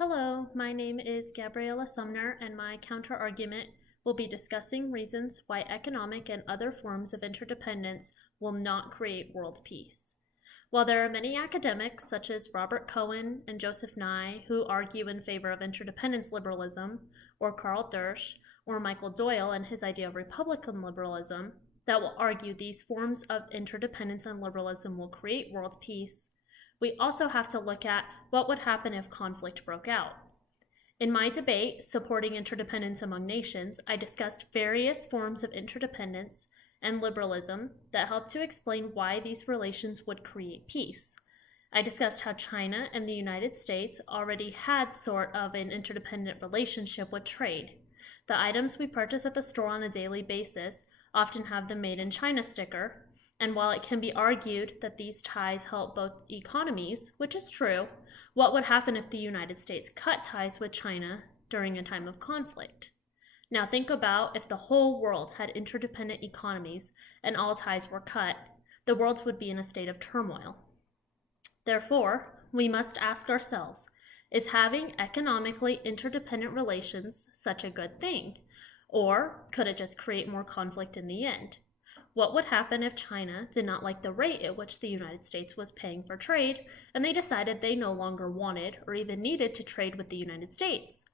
Hello, my name is Gabriella Sumner, and my counter-argument will be discussing reasons why economic and other forms of interdependence will not create world peace. While there are many academics, such as Robert Cohen and Joseph Nye, who argue in favor of interdependence liberalism, or Karl Dersch, or Michael Doyle and his idea of Republican liberalism, that will argue these forms of interdependence and liberalism will create world peace, we also have to look at what would happen if conflict broke out. In my debate, Supporting Interdependence Among Nations, I discussed various forms of interdependence and liberalism that help to explain why these relations would create peace. I discussed how China and the United States already had sort of an interdependent relationship with trade. The items we purchase at the store on a daily basis often have the Made in China sticker, and while it can be argued that these ties help both economies, which is true, what would happen if the United States cut ties with China during a time of conflict? Now think about if the whole world had interdependent economies and all ties were cut, the world would be in a state of turmoil. Therefore, we must ask ourselves, is having economically interdependent relations such a good thing? Or could it just create more conflict in the end? What would happen if China did not like the rate at which the United States was paying for trade, and they decided they no longer wanted or even needed to trade with the United States?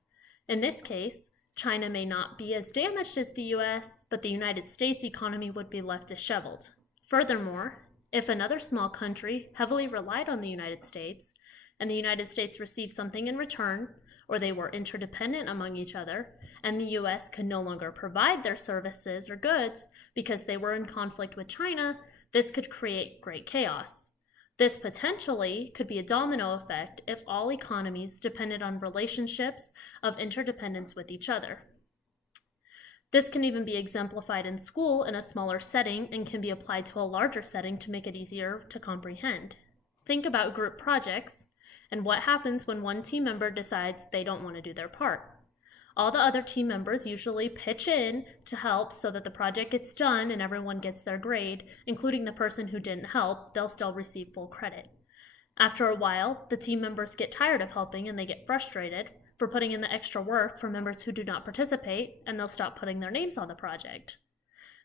In this case, China may not be as damaged as the US, but the United States economy would be left disheveled. Furthermore, if another small country heavily relied on the United States, and the United States received something in return, or they were interdependent among each other, and the US could no longer provide their services or goods because they were in conflict with China, this could create great chaos. This potentially could be a domino effect if all economies depended on relationships of interdependence with each other. This can even be exemplified in school in a smaller setting and can be applied to a larger setting to make it easier to comprehend. Think about group projects and what happens when one team member decides they don't want to do their part. All the other team members usually pitch in to help so that the project gets done and everyone gets their grade, including the person who didn't help. They'll still receive full credit. After a while, the team members get tired of helping and they get frustrated for putting in the extra work for members who do not participate, and they'll stop putting their names on the project.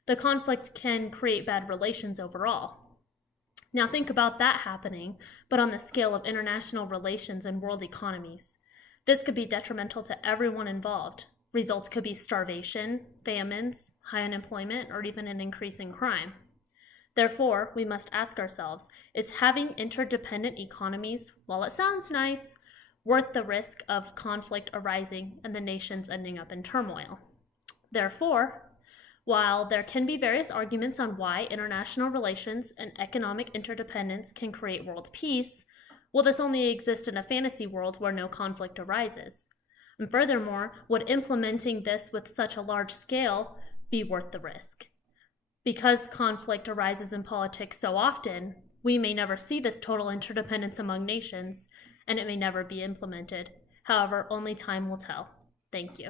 The conflict can create bad relations overall. Now think about that happening, but on the scale of international relations and world economies. This could be detrimental to everyone involved. Results could be starvation, famines, high unemployment, or even an increase in crime. Therefore, we must ask ourselves, is having interdependent economies, while it sounds nice, worth the risk of conflict arising and the nations ending up in turmoil? Therefore, while there can be various arguments on why international relations and economic interdependence can create world peace, will this only exist in a fantasy world where no conflict arises? And furthermore, would implementing this with such a large scale be worth the risk? Because conflict arises in politics so often, we may never see this total interdependence among nations, and it may never be implemented. However, only time will tell. Thank you.